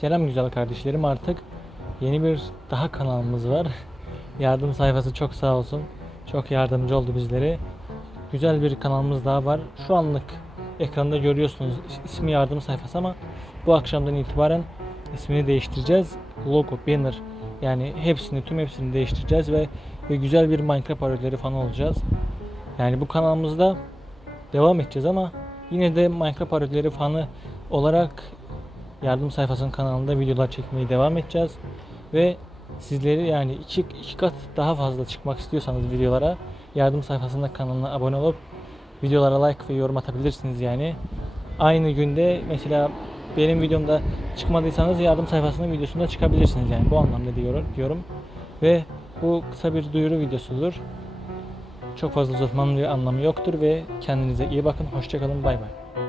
Selam güzel kardeşlerim artık yeni bir daha kanalımız var. Yardım sayfası çok sağ olsun. Çok yardımcı oldu bizlere. Güzel bir kanalımız daha var. Şu anlık ekranda görüyorsunuz ismi yardım sayfası ama bu akşamdan itibaren ismini değiştireceğiz. Logo, banner yani hepsini tüm hepsini değiştireceğiz ve, ve güzel bir Minecraft parodileri falan olacağız. Yani bu kanalımızda devam edeceğiz ama yine de Minecraft parodileri fanı olarak yardım sayfasının kanalında videolar çekmeye devam edeceğiz. Ve sizleri yani iki, iki kat daha fazla çıkmak istiyorsanız videolara yardım sayfasında kanalına abone olup videolara like ve yorum atabilirsiniz yani. Aynı günde mesela benim videomda çıkmadıysanız yardım sayfasının videosunda çıkabilirsiniz yani bu anlamda diyorum, diyorum. Ve bu kısa bir duyuru videosudur. Çok fazla uzatmanın bir anlamı yoktur ve kendinize iyi bakın. Hoşçakalın. Bay bay.